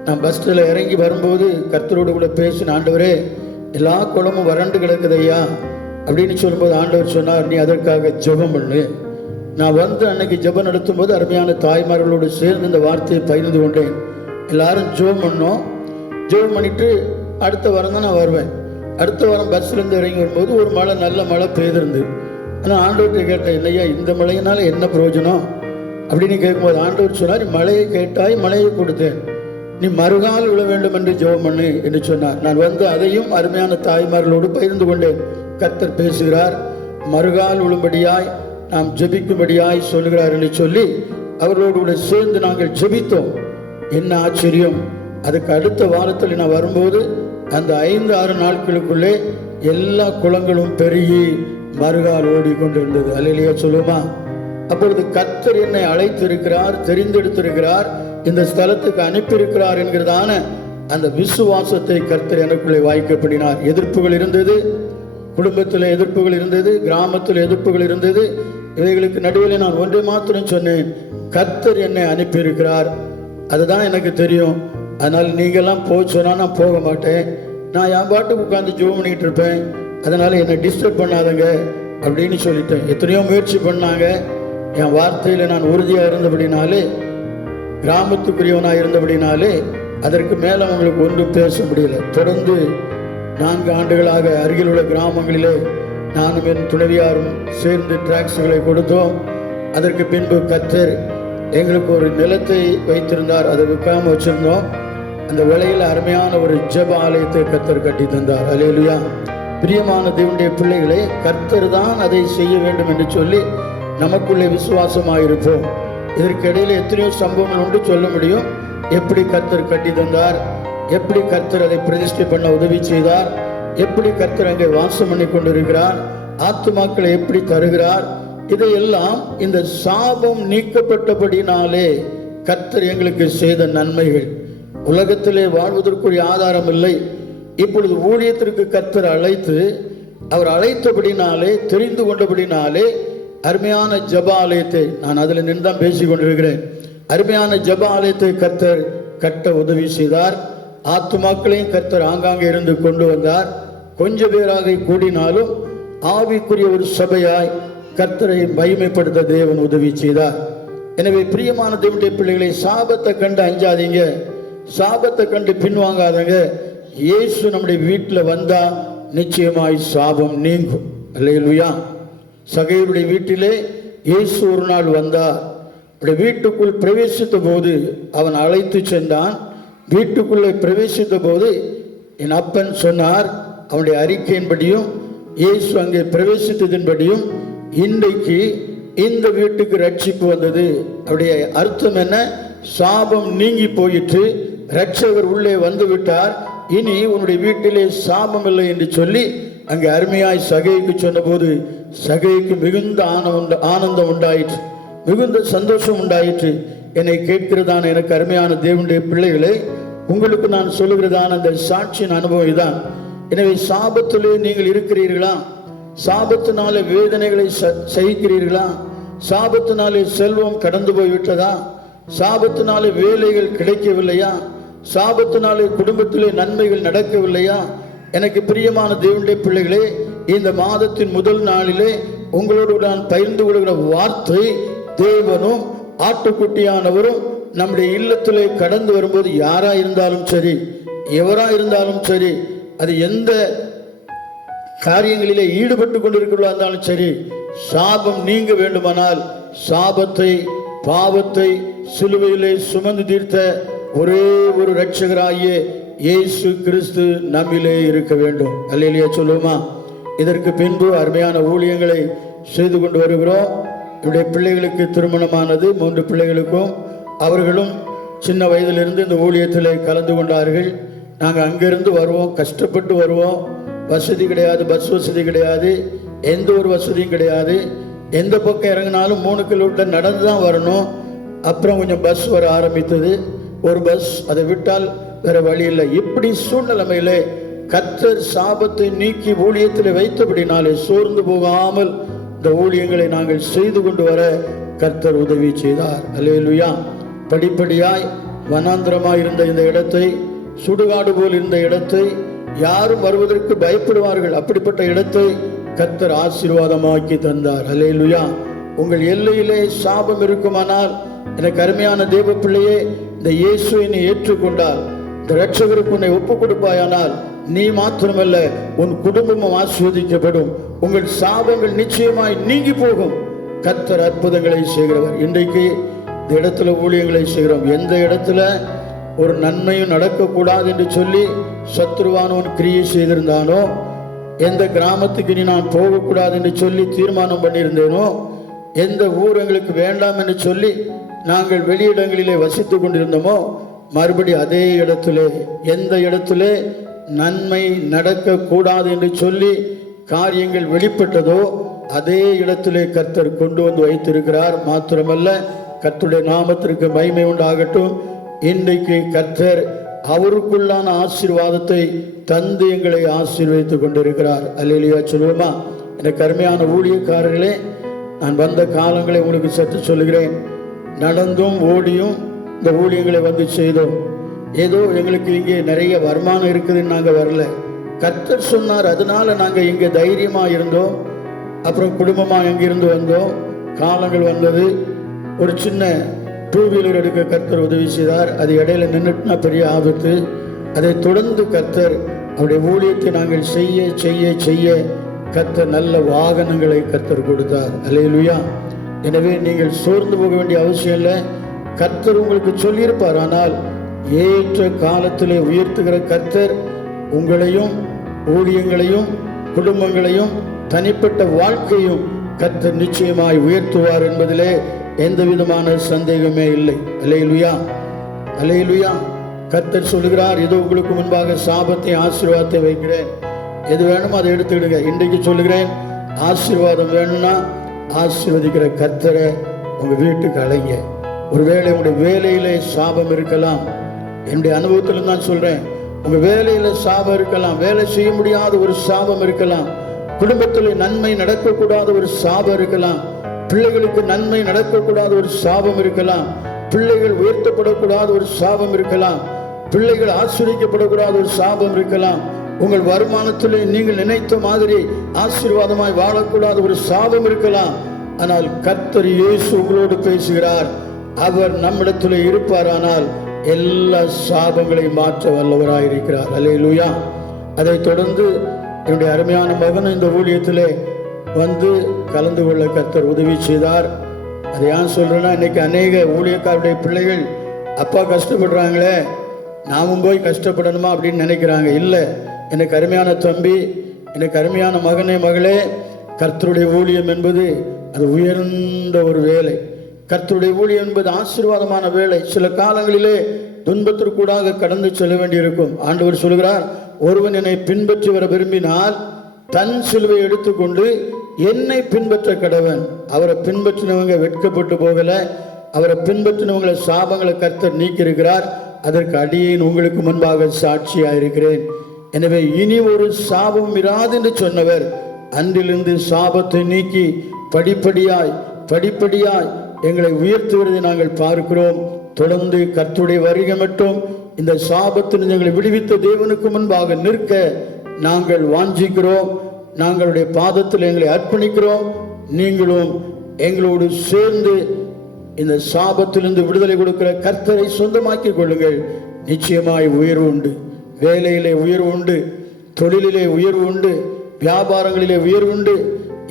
நான் பஸ்ஸில் இறங்கி வரும்போது கர்த்தரோடு கூட பேசின, ஆண்டவரே எல்லா குளமும் வறண்டு கிடக்குது ஐயா அப்படின்னு சொல்லும்போது ஆண்டவர் சொன்னார், நீ அதற்காக ஜெபம் பண்ணு. நான் வந்து அன்னைக்கு ஜெபம் நடத்தும் போது அருமையான தாய்மார்களோடு சேர்ந்து இந்த வார்த்தையை பகிர்ந்து கொண்டேன். எல்லாரும் ஜெபம் பண்ணோம். ஜெபம் பண்ணிட்டு அடுத்த வாரம் தான் நான் வருவேன். அடுத்த வாரம் பஸ்ஸிலேருந்து இறங்கி வரும்போது ஒரு மழை, நல்ல மழை பெய்திருந்து. ஆனால் ஆண்டவர்கிட்ட கேட்டேன், இல்லையா இந்த மழையினால என்ன பிரயோஜனம் அப்படின்னு கேட்கும்போது ஆண்டவர் சொன்னார், மழையை கேட்டாய், மழையை கொடுத்தேன், நீ மறுகால் விழ வேண்டும் என்று ஜெபம் பண்ணு என்று சொன்னார். நான் வந்து அதையும் அருமையான தாய்மார்களோடு பகிர்ந்து கொண்டேன். கர்த்தர் பேசுகிறார், மறுகால் விழும்படியாய் நாம் ஜெபிக்கும்படியாய் சொல்கிறார் என்று சொல்லி அவர்களோடு கூட சேர்ந்து நாங்கள் ஜெபித்தோம். என்ன ஆச்சரியம்! அதுக்கு அடுத்த வாரத்தில் நான் வரும்போது அந்த 5-6 நாட்களுக்குள்ளே எல்லா குளங்களும் பெருகி மறுகால் ஓடிக்கொண்டிருந்தது. அல்லேலூயா சொல்லுமா? அப்பொழுது கர்த்தர் என்னை அழைத்திருக்கிறார், தெரிந்தெடுத்திருக்கிறார், இந்த ஸ்தலத்துக்கு அனுப்பியிருக்கிறார் என்கிறதான அந்த விசுவாசத்தை கர்த்தர் எனக்குள்ளே வாய்க்கப்படினார். எதிர்ப்புகள் இருந்தது, குடும்பத்தில் எதிர்ப்புகள் இருந்தது, கிராமத்தில் எதிர்ப்புகள் இருந்தது. இவைகளுக்கு நடுவில் நான் ஒன்றை மாத்திரம் சொன்னேன், கர்த்தர் என்னை அனுப்பியிருக்கிறார், அதுதான் எனக்கு தெரியும். அதனால் நீங்கள்லாம் போக சொன்னால் நான் போக மாட்டேன், நான் என் பாட்டுக்கு உட்காந்து ஜோம் பண்ணிக்கிட்டு இருப்பேன், அதனால் என்னை டிஸ்டர்ப் பண்ணாதங்க அப்படின்னு சொல்லிட்டேன். எத்தனையோ முயற்சி பண்ணாங்க. என் வார்த்தையில் நான் உறுதியாக இருந்தபடினாலே, கிராமத்துக்குரியவனாக இருந்தபடினாலே அதற்கு மேலே அவங்களுக்கு ஒன்றும் பேச முடியல. தொடர்ந்து 4 ஆண்டுகளாக அருகில் உள்ள கிராமங்களிலே நானும் என் துணைவியாரும் சேர்ந்து டிராக்ஸுகளை கொடுத்தோம். அதற்கு பின்பு கர்த்தர் எங்களுக்கு ஒரு நிலத்தை வைத்திருந்தார், அதை விற்காம வச்சிருந்தோம். அந்த விலையில் அருமையான ஒரு ஜெப ஆலயத்தை கர்த்தர் கட்டி தந்தார். அல்லேலூயா. பிரியமான தேவனுடைய பிள்ளைகளே, கர்த்தர் தான் அதை செய்ய வேண்டும் என்று சொல்லி நமக்குள்ளே விசுவாசமாக இருப்போம். இதற்கிடையில் எத்தனையோ சம்பவங்கள் உண்டு சொல்ல முடியும். எப்படி கர்த்தர் கட்டி தந்தார், எப்படி கர்த்தர் அதை பிரதிஷ்டை பண்ண உதவி செய்தார், எப்படி கர்த்தர் அங்கே வாசம் பண்ணி கொண்டிருக்கிறார், ஆத்துமாக்களை எப்படி தருகிறார், இதையெல்லாம் இந்த சாபம் நீக்கப்பட்டபடினாலே கர்த்தர் எங்களுக்கு செய்த நன்மைகள். உலகத்திலே வாழ்வதற்குரிய ஆதாரம் இல்லை. இப்பொழுது ஊழியத்திற்கு கர்த்தர் அழைத்து, அவர் அழைத்தபடினாலே, தெரிந்து கொண்டபடினாலே அருமையான ஜெப ஆலயத்தை, நான் அதில் நின்று தான் பேசி கொண்டிருக்கிறேன், அருமையான ஜெப ஆலயத்தை கர்த்தர் கட்ட உதவி செய்தார். ஆத்துமாக்களையும் கர்த்தர் ஆங்காங்கே இருந்து கொண்டு வந்தார். கொஞ்சம் பேராக கூடினாலும் ஆவிக்குரிய ஒரு சபையாய் கர்த்தரை மகிமைப்படுத்த தேவன் உதவி செய்தார். எனவே பிரியமான தேவனுடைய பிள்ளைகளை, சாபத்தை கண்டு அஞ்சாதீங்க, சாபத்தை கண்டு பின்வாங்காதங்க. இயேசு நம்முடைய வீட்டில் வந்தா நிச்சயமாய் சாபம் நீங்கும். அல்லேலூயா. சகையுடைய வீட்டிலே இயேசு ஒரு நாள் வந்தார். வீட்டுக்குள் பிரவேசித்த போது அவன் அழைத்து சென்றான். வீட்டுக்குள்ளே பிரவேசித்த போது என் அப்பன் சொன்னார், அவனுடைய அறிக்கையின்படியும் இயேசு அங்கே பிரவேசித்ததின்படியும் இன்றைக்கு இந்த வீட்டுக்கு ரட்சிப்பு வந்தது. அவருடைய அர்த்தம் என்ன? சாபம் நீங்கி போயிற்று, ரட்சகர் உள்ளே வந்து விட்டார், இனி உன்னுடைய வீட்டிலே சாபம் இல்லை என்று சொல்லி அங்கே அருமையாய் சகைக்கு சொன்னபோது சகைக்கு மிகுந்த ஆனந்தம் உண்டாயிற்று, மிகுந்த சந்தோஷம் உண்டாயிற்று. என்னை கேட்கிறதான எனக்கு அருமையான தேவனுடைய பிள்ளைகளே, உங்களுக்கு நான் சொல்லுகிறதான அந்த சாட்சியின் அனுபவம் இதான். எனவே சாபத்திலே நீங்கள் இருக்கிறீர்களா? சாபத்தினாலே வேதனைகளை சகிக்கிறீர்களா? சாபத்தினாலே செல்வம் கடந்து போய்விட்டதா? சாபத்தினாலே வேலைகள் கிடைக்கவில்லையா? சாபத்தினாலே குடும்பத்திலே நன்மைகள் நடக்கவில்லையா? எனக்கு பிரியமான தேவனுடைய பிள்ளைகளே, இந்த மாதத்தின் முதல் நாளிலே உங்களோடு நான் பகிர்ந்து கொள்கிற வார்த்தை, தேவனும் ஆட்டுக்குட்டியானவரும் நம்முடைய இல்லத்திலே கடந்து வரும்போது யாரா இருந்தாலும் சரி, எவரா இருந்தாலும் சரி, அது எந்த காரியங்களிலே ஈடுபட்டு கொண்டிருக்கிறதா இருந்தாலும் சரி, சாபம் நீங்க வேண்டுமானால் சாபத்தை பாவத்தை சிலுவையிலே சுமந்து தீர்த்த ஒரே ஒரு இரட்சகராகிய இயேசு கிறிஸ்து நம்மிலே இருக்க வேண்டும். அல்லேலூயா சொல்லுவோமா? இதற்கு பின்பு அருமையான ஊழியங்களை செய்து கொண்டு வருகிறோம். என்னுடைய பிள்ளைகளுக்கு திருமணமானது, 3 பிள்ளைகளுக்கும். அவர்களும் சின்ன வயதிலிருந்து இந்த ஊழியத்தில் கலந்து கொண்டார்கள். நாங்கள் அங்கிருந்து வருவோம், கஷ்டப்பட்டு வருவோம். வசதி கிடையாது, பஸ் வசதி கிடையாது, எந்த ஒரு வசதியும் கிடையாது. எந்த பக்கம் இறங்கினாலும் 3 கிலோமீட்டர் நடந்து தான் வரணும். அப்புறம் கொஞ்சம் பஸ் வர ஆரம்பித்தது, ஒரு பஸ், அதை விட்டால் வேற வழி இல்லை. இப்படி சூழ்நிலைமையிலே கர்த்தர் சாபத்தை நீக்கி ஊழியத்தில் வைத்தபடினாலே சோர்ந்து போகாமல் இந்த ஊழியங்களை நாங்கள் செய்து கொண்டு வர கர்த்தர் உதவி செய்தார். அல்லேலூயா. படிப்படியாய் வனாந்திரமாய் இருந்த இந்த இடத்தை, சுடுகாடு போல் இருந்த இடத்தை, யாரும் வருவதற்கு பயப்படுவார்கள், அப்படிப்பட்ட இடத்தை கர்த்தர் ஆசீர்வாதமாக்கி தந்தார். அல்லேலூயா. உங்கள் எல்லையிலே சாபம் இருக்குமானால், எனக்கு அருமையான தேவ பிள்ளையே, இந்த இயேசுவை நீ ஏற்றுக்கொண்டால், இந்த இரட்சகருக்கு உன்னை ஒப்புக் கொடுப்பாயானால், நீ மாத்திரமல்ல உன் குடும்பமும் ஆசீர்வதிக்கப்படும். உங்கள் சாபங்கள் நிச்சயமாய் நீங்கி போகும். கர்த்தர் அற்புதங்களை செய்கிறவர். இன்றைக்கு இந்த இடத்துல ஊழியங்களை செய்கிறோம். எந்த இடத்துல ஒரு நன்மையும் நடக்கக்கூடாது என்று சொல்லி சத்ருவானவன் கிரியை செய்திருந்தானோ, எந்த கிராமத்துக்கு நீ நான் போகக்கூடாது என்று சொல்லி தீர்மானம் பண்ணியிருந்தேனோ, எந்த ஊர் எங்களுக்கு வேண்டாம் என்று சொல்லி நாங்கள் வெளியிடங்களிலே வசித்து கொண்டிருந்தோமோ, மறுபடி அதே இடத்திலே, எந்த இடத்திலே நன்மை நடக்கக்கூடாது என்று சொல்லி காரியங்கள் வெளிப்பட்டதோ அதே இடத்திலே கர்த்தர் கொண்டு வந்து வைத்திருக்கிறார். மாத்திரமல்ல, கர்த்தருடைய நாமத்திற்கு மகிமை உண்டாகட்டும். இன்றைக்கு கர்த்தர் அவருக்குள்ளான ஆசீர்வாதத்தை தந்து எங்களை ஆசீர்வதித்துக் கொண்டிருக்கிறார். அல்லேலூயா சொல்லுவோமா? எனக்கு அருமையான ஊழியக்காரர்களே, நான் வந்த காலங்களை உங்களுக்கு சற்று சொல்லுகிறேன். நடந்தும் ஓடியும் இந்த ஊழியங்களை வந்து செய்தோம். ஏதோ எங்களுக்கு இங்கே நிறைய வருமானம் இருக்குதுன்னு நாங்கள் வரல. கர்த்தர் சொன்னார், அதனால நாங்கள் இங்கே தைரியமாக இருந்தோம். அப்புறம் குடும்பமாக எங்கிருந்து வந்தோம். காலங்கள் வந்தது. ஒரு சின்ன 2 வீலர் எடுக்க கர்த்தர் உதவி செய்தார். அது இடையில நின்றுட்டுனா பெரிய ஆபத்து. அதை தொடர்ந்து கர்த்தர் அவருடைய ஊழியத்தை நாங்கள் செய்ய செய்ய செய்ய கர்த்தர் நல்ல வாகனங்களை கர்த்தர் கொடுத்தார். அல்லேலூயா. எனவே நீங்கள் சோர்ந்து போக வேண்டிய அவசியம் இல்லை. கர்த்தர் உங்களுக்கு சொல்லியிருப்பார். ஆனால் ஏற்ற காலத்திலே உயர்த்துகிற கர்த்தர் உங்களையும் ஊழியங்களையும் குடும்பங்களையும் தனிப்பட்ட வாழ்க்கையும் கர்த்தர் நிச்சயமாய் உயர்த்துவார் என்பதிலே எந்த விதமான சந்தேகமே இல்லை. அல்லேலூயா, அல்லேலூயா. கர்த்தர் சொல்லுகிறார், இதோ உங்களுக்கு முன்பாக சாபத்தை ஆசீர்வாதத்தை வைக்கிறேன், எது வேணுமோ அதை எடுத்துக்கிடுங்க. இன்றைக்கு சொல்லுகிறேன், ஆசீர்வாதம் வேணும்னா ஆசீர்வதிக்கிற கர்த்தரை உங்க வீட்டுக்கு அழைங்க. ஒருவேளை உங்களுடைய வேலையிலே சாபம் இருக்கலாம். என்னுடைய அனுபவத்தில் தான் சொல்றேன், உங்க வேலையில சாபம் இருக்கலாம், வேலை செய்ய முடியாத ஒரு சாபம் இருக்கலாம், குடும்பத்தில் நன்மை நடக்கக்கூடாத ஒரு சாபம் இருக்கலாம், பிள்ளைகளுக்கு நன்மை நடக்கக்கூடாத ஒரு சாபம் இருக்கலாம், பிள்ளைகள் உயர்த்தப்படக்கூடாத ஒரு சாபம் இருக்கலாம், பிள்ளைகள் ஆசீர்வதிக்கப்படக்கூடாத ஒரு சாபம் இருக்கலாம், உங்கள் வருமானத்திலே நீங்கள் நினைத்த மாதிரி ஆசீர்வாதமாய் வாழக்கூடாத ஒரு சாபம் இருக்கலாம். ஆனால் கர்த்தர் இயேசு உங்களோடு பேசுகிறார், அவர் நம்மிடத்தில் இருப்பாரானால் எல்லா சாபங்களையும் மாற்ற வல்லவராயிருக்கிறார். அல்லேலூயா. அதை தொடர்ந்து என்னுடைய அருமையான மகன் இந்த ஊழியத்திலே வந்து கலந்து கொள்ள கர்த்தர் உதவி செய்தார். அதை ஏன் சொல்றேன்னா, இன்னைக்கு அநேக ஊழியக்காருடைய பிள்ளைகள் அப்பா கஷ்டப்படுறாங்களே, நாமும் போய் கஷ்டப்படணுமா அப்படின்னு நினைக்கிறாங்க. இல்லை, எனக்கு அருமையான தம்பி, எனக்கு அருமையான மகனே மகளே, கர்த்தருடைய ஊழியம் என்பது அது உயர்ந்த ஒரு வேலை. கர்த்தருடைய ஊழியம் என்பது ஆசீர்வாதமான வேலை. சில காலங்களிலே துன்பத்திற்கூடாக கடந்து செல்ல வேண்டியிருக்கும். ஆண்டவர் சொல்கிறார், ஒருவன் என்னை பின்பற்றி வர விரும்பினால் தன் சிலுவை எடுத்துக்கொண்டு என்னை பின்பற்ற கடவன். அவரை பின்பற்றினவங்க வெட்கப்பட்டு போகல, அவரை பின்பற்றினவங்களை சாபங்களை கர்த்தர் நீக்கியிருக்கிறார். அதற்கு அடியேன் உங்களுக்கு முன்பாக சாட்சியாயிருக்கிறேன். எனவே இனி ஒரு சாபம் இராது என்று சொன்னவர் அன்றிலிருந்து சாபத்தை நீக்கி படிப்படியாய் எங்களை உயர்த்துவதை நாங்கள் பார்க்கிறோம். தொடர்ந்து கர்த்தருடைய வருகை மட்டும் இந்த சாபத்தில் எங்களை விடுவித்த தேவனுக்கு முன்பாக நிற்க நாங்கள் வாஞ்சிக்கிறோம். நாங்களுடைய பாதத்தில் எங்களை அர்ப்பணிக்கிறோம். நீங்களும் எங்களோடு சேர்ந்து இந்த சாபத்திலிருந்து விடுதலை கொடுக்கிற கர்த்தரை சொந்தமாக்கிக் கொள்ளுங்கள். நிச்சயமாய் உயர்வு உண்டு. வேலையிலே உயர்வு உண்டு, தொழிலிலே உயர்வு உண்டு, வியாபாரங்களிலே உயர்வு உண்டு.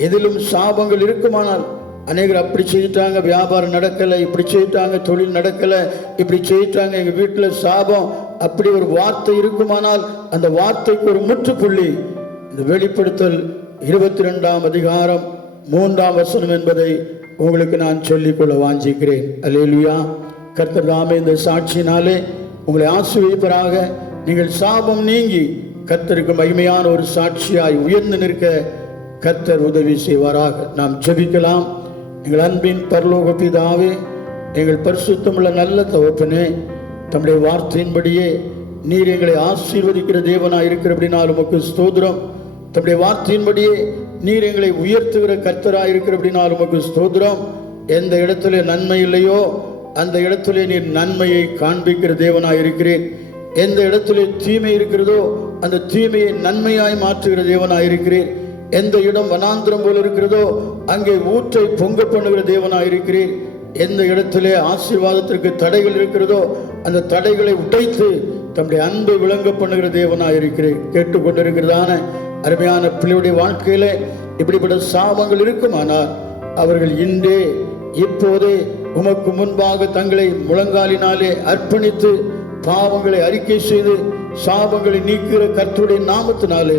எதிலும் சாபங்கள் இருக்குமானால், அநேகர் அப்படி செய்யிட்டாங்க, வியாபாரம் நடக்கலை, இப்படி செய்யிட்டாங்க, தொழில் நடக்கலை, இப்படி செய்யிட்டாங்க, எங்கள் வீட்டில் சாபம், அப்படி ஒரு வார்த்தை இருக்குமானால் அந்த வார்த்தைக்கு ஒரு முற்றுப்புள்ளி இந்த வெளிப்படுத்தல் 22ஆம் அதிகாரம் 3ஆம் வசனம் என்பதை உங்களுக்கு நான் சொல்லிக்கொள்ள வாஞ்சிக்கிறேன். அல்லேலூயா. கர்த்தர் தாமே இந்த சாட்சியினாலே உங்களை ஆசீர்வதிப்பராக. நீங்கள் சாபம் நீங்கி கர்த்தருக்கு மகிமையான ஒரு சாட்சியாய் உயர்ந்து நிற்க கர்த்தர் உதவி செய்வாராக. நாம் ஜெபிக்கலாம். எங்கள் அன்பின் பரலோக பிதாவே, எங்கள் பரிசுத்தமுள்ள நல்ல தகப்பனே, தம்முடைய வார்த்தையின்படியே நீர் எங்களை ஆசீர்வதிக்கிற தேவனாய் இருக்கிறபடினால் உமக்கு ஸ்தோத்திரம். தம்முடைய வார்த்தையின்படியே நீர் எங்களை உயர்த்துகிற கர்த்தராய் இருக்கிறபடினால் உமக்கு ஸ்தோத்திரம். எந்த இடத்துல நன்மை இல்லையோ அந்த இடத்துல நீர் நன்மையை காண்பிக்கிற தேவனாய் இருக்கிறேன். எந்த இடத்துல தீமை இருக்கிறதோ அந்த தீமையை நன்மையாய் மாற்றுகிற தேவனாய் இருக்கிறேன். எந்த இடம் வனாந்திரம் போல இருக்கிறதோ அங்கே ஊற்றை பொங்க பண்ணுகிற தேவனாய் இருக்கிறேன். எந்த இடத்திலே ஆசீர்வாதத்திற்கு தடைகள் இருக்கிறதோ அந்த தடைகளை உடைத்து தம்முடைய அன்பை விளங்க பண்ணுகிற தேவனாய் இருக்கிறேன். கேட்டுக்கொண்டிருக்கிறதான அருமையான பிள்ளையுடைய வாழ்க்கையில இப்படிப்பட்ட சாபங்கள் இருக்குமானால் அவர்கள் இன்றே இப்போதே உமக்கு முன்பாக தங்களை முழங்காலினாலே அர்ப்பணித்து பாவங்களை அறிக்கை செய்து சாபங்களை நீக்கிற கர்த்தருடைய நாமத்தினாலே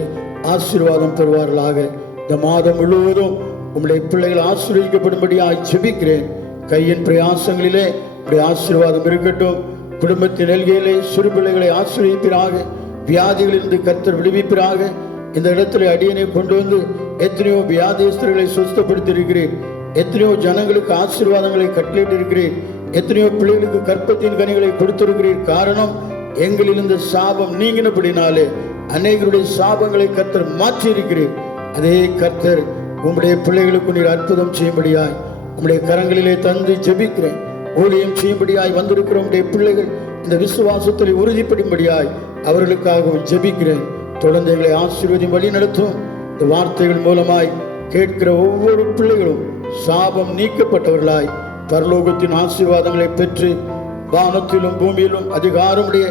ஆசீர்வாதம் பெறுவார்களாக. இந்த மாதம் முழுவதும் உம்முடைய பிள்ளைகள் ஆசீர்வதிக்கப்படும்படியாய் ஜெபிக்கிறேன். கையின் பிரயாசங்களிலே உடைய ஆசீர்வாதம் இருக்கட்டும். குடும்பத்தின் எல்கையிலே சிறு பிள்ளைகளை ஆசீர்வதிப்பீராக. வியாதிகளிலிருந்து கர்த்தர் விடுவிப்பீராக. இந்த இடத்துல அடியனை கொண்டு வந்து எத்தனையோ வியாதிஸ்தர்களை சுஸ்தப்படுத்தி இருக்கிறேன். எத்தனையோ ஜனங்களுக்கு ஆசீர்வாதங்களை கட்டளையிட்டு இருக்கிறேன். எத்தனையோ பிள்ளைகளுக்கு கற்பத்தின் கனிகளை கொடுத்திருக்கிறீர். காரணம், எங்களில் இந்த சாபம் நீங்கினபடினாலே அநேகருடைய சாபங்களை கர்த்தர் மாற்றி இருக்கிறேன். அதே கர்த்தர் உம்முடைய பிள்ளைகளுக்கு நீர் அற்புதம் செய்யும்படியாய் உம்முடைய கரங்களிலே தந்து ஜெபிக்கிறேன். ஊழியம் செய்யும்படியாய் வந்திருக்கிற உம்முடைய பிள்ளைகள் இந்த விசுவாசத்தில் உறுதிப்படும்படியாய் அவர்களுக்காகவும் ஜெபிக்கிறேன். தொடர்ந்து எங்களை ஆசீர்வதியும் வழி நடத்தும். இந்த வார்த்தைகள் மூலமாய் கேட்கிற ஒவ்வொரு பிள்ளைகளும் சாபம் நீக்கப்பட்டவர்களாய் பரலோகத்தின் ஆசீர்வாதங்களை பெற்று வானத்திலும் பூமியிலும் அதிகாரமுடைய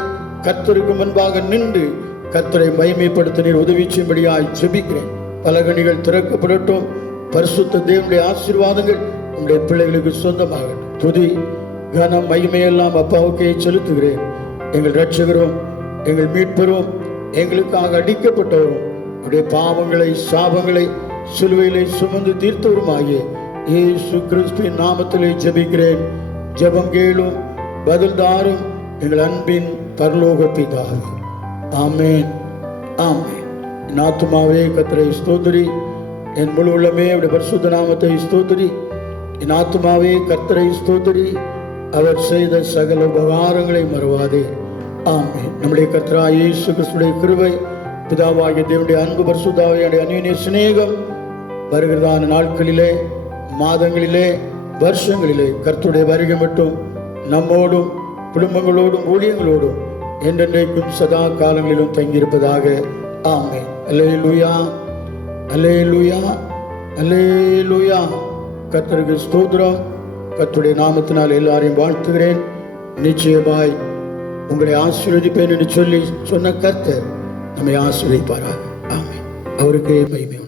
கர்த்தருக்கு முன்பாக நின்று கர்த்தரை மகிமைப்படுத்த நீர் உதவி செய்யும்படியாய் ஜெபிக்கிறேன். பலகணிகள் திறக்கப்படட்டும். பரிசுத்த தேவனுடைய ஆசீர்வாதங்கள் உங்களுடைய பிள்ளைகளுக்கு சொந்தமாகட்டும். துதி கனம் மகிமையெல்லாம் அப்பாவுக்கே செலுத்துகிறேன். எங்கள் இரட்சகரும் எங்கள் மீட்பரும் எங்களுக்காக அடிக்கப்பட்டவரும் அவருடைய பாவங்களை சாபங்களை சிலுவையிலே சுமந்து தீர்த்தவருமாகிய இயேசு கிறிஸ்துவின் நாமத்திலே ஜெபிக்கிறேன். ஜெபம் கேளும், பதில் தாரும் எங்கள் அன்பின் பரலோக பிதாவே. ஆமென், ஆமென். என் ஆத்துமாவே கர்த்தரை ஸ்தோத்திரி, என் முழு உள்ளமே அவருடைய பரிசுத்த நாமத்தை ஸ்தோத்திரி. என் ஆத்துமாவே கர்த்தரை ஸ்தோத்திரி, அவர் செய்த சகல உபகாரங்களை மறவாதே. ஆமென். நம்முடைய கர்த்தராகிய இயேசு கிறிஸ்துவின் கிருபை, பிதாவாகிய தேவனுடைய அன்பு, பரிசுத்த ஆவியானவருடைய அன்யோன்ய சிநேகம் வருகிறதான நாட்களிலே, மாதங்களிலே, வருஷங்களிலே கர்த்தருடைய வருகை மட்டும் நம்மோடும் குடும்பங்களோடும் ஊழியங்களோடும் என்றென்றைக்கும் சதா காலங்களிலும் தங்கியிருப்பதாக. ஆமென். அல்லேலூயா, அல்லேலூயா, அல்லேலூயா. கர்த்தருக்கு ஸ்தோத்திரம், கர்த்தருடைய நாமத்தினால் எல்லாரையும் வாழ்த்துகிறேன். நிச்சயமாய் உங்களை ஆசீர்வதிப்பேன் என்று சொல்லி சொன்ன கர்த்தர் நம்மை ஆசீர்வதிப்பாராக. ஆமென். அவருக்கே மகிமை.